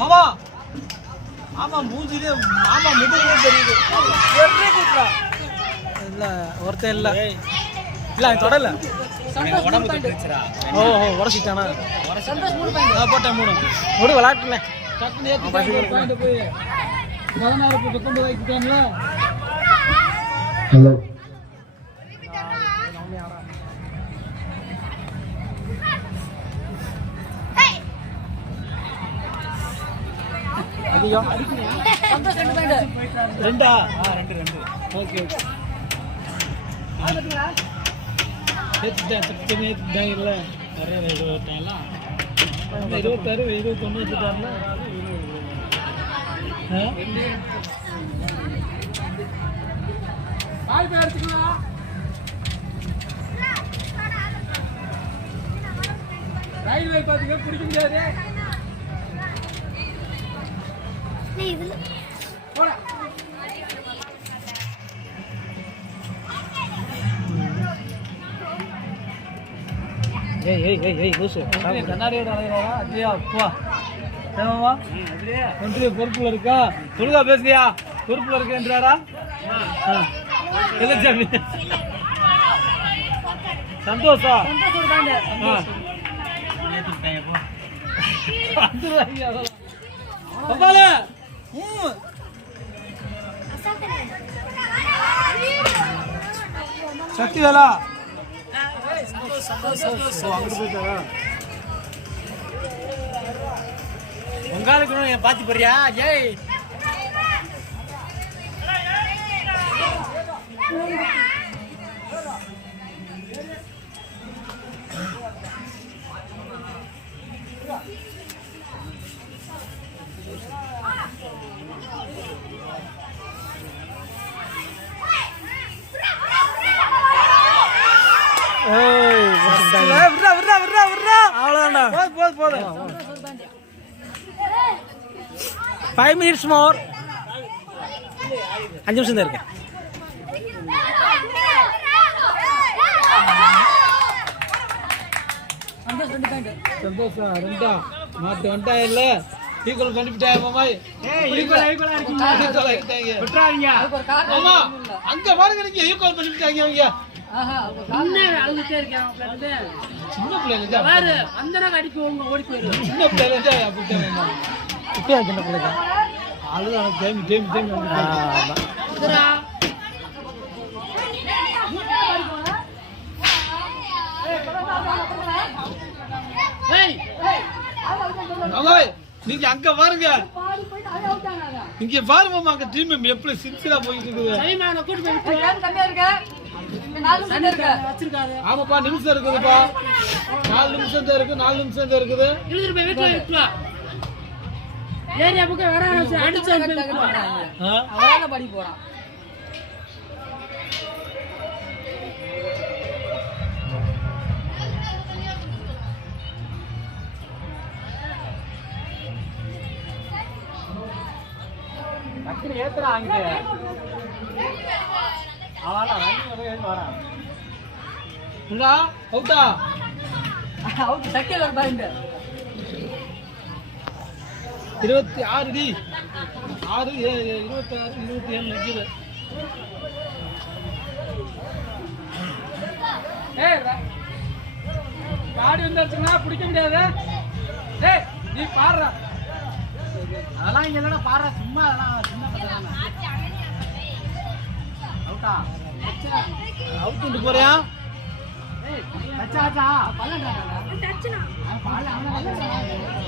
மாமா ஆமா மூஞ்சிலே மாமா முதுகே தெரியுது. ஒரே குத்ரா இல்ல ஒருத்தன் இல்ல இல்ல தொடல உடம்பு தட்டுச்சுடா. ஓஹோ உரசிட்டானா? சந்தோஷ் 3 பாயிண்ட் நான் போட்டேன் 3 ஓடு விளையாட்டுல டக்குனு ஏத்தி பாயிண்ட் போய் 16 19 வைக்கிட்டான்ல. ஹலோ அதிகம் சந்தோஷ் 2 பாயிண்ட் 2 2 ஓகே ஓகே இல்ல நிறைய 26 29 வச்சுட்டாருல. ரயில்வே பாத்தீங்க பிடிக்க முடியாது. பொறுப்புல இருக்கா சொல்லுதா பேசுறியா? பொறுப்புல இருக்கேன்றாரா? சந்தோஷா சக்தி வேலா அங்கிட்டு போயிட்டாரா? உங்களுக்கு பாத்து போறியா? ஜெய் அவ்வளோதான்டா. 5 minutes more. 5 நிமிஷம் தான் இருக்கு. சந்தோஷா 2 மாட்டு வண்டா இல்ல ஈக்குவல் பண்ணிவிட்டாயா மாமாய்? ஈக்குவல் ஆயிட்டாங்க. விட்டுறாதீங்க மாமா. அங்க பாருங்க நீங்க ஈக்குவல் பண்ணிவிட்டாங்க அவங்க. சின்ன பிள்ளைங்க ஓடி போயிரு. சின்ன பிள்ளைங்க இப்பயா சின்ன பிள்ளைங்க அதுதான் டைம் டைம் டைம் நீங்க அங்க பாருங்க. இங்க பாருமா அங்க டீம் எப்படி சின்சியரா போயிட்டு இருக்குது. ஆமாப்பா நிமிஷம் இருக்குதுப்பா. 4 நிமிஷம் தான் இருக்கு. 4 நிமிஷம் தான் இருக்குது. படி போறான். ஏத்துறா அங்க அவளா ரன் வரான். புள்ளா அவுட்டா அவுட் சக்கேல பாயிண்ட் 26 டி 6 26 27 நிக்குது. ஏய் காடி வந்துச்சுனா பிடிக்க முடியாது. டேய் நீ பாறா அதெல்லாம் இங்க இல்லடா பாறா சும்மா அதெல்லாம் சின்ன பசங்க. அவுட்டா அவுட் போறியா? ஏய் அச்சா அச்சா பல்லடா டச்சுனா பால்ல அவன